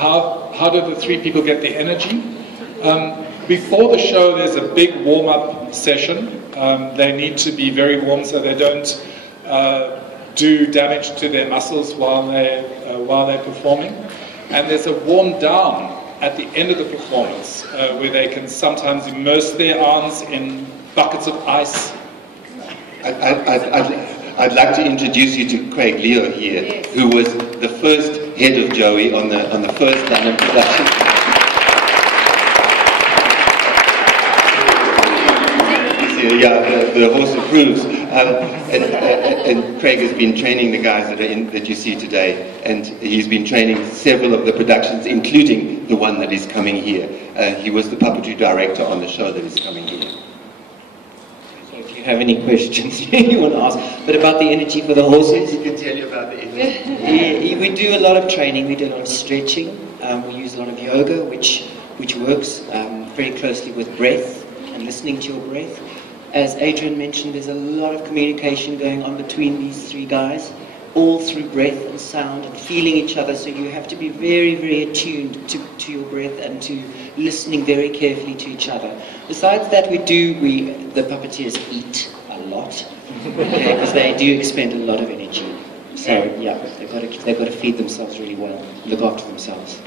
how do the three people get the energy? Before the show, there's a big warm-up session. They need to be very warm so they don't do damage to their muscles while they're performing. And there's a warm-down at the end of the performance where they can sometimes immerse their arms in buckets of ice. I'd like to introduce you to Craig Leo here, yes, who was the first head of Joey on the first line of production. Yeah, the horse approves. And Craig has been training the guys that you see today, and he's been training several of the productions, including the one that is coming here. He was the puppetry director on the show that is coming here. So if you have any questions you want to ask, but about the energy for the horses? He can tell you about the energy. Yeah, we do a lot of training, we do a lot of stretching, we use a lot of yoga, which works very closely with breath and listening to your breath. As Adrian mentioned, there's a lot of communication going on between these three guys, all through breath and sound and feeling each other, so you have to be very, very attuned to your breath and to listening very carefully to each other. Besides that, the puppeteers eat a lot, because they do expend a lot of energy. So yeah, they've got to feed themselves really well, look after themselves.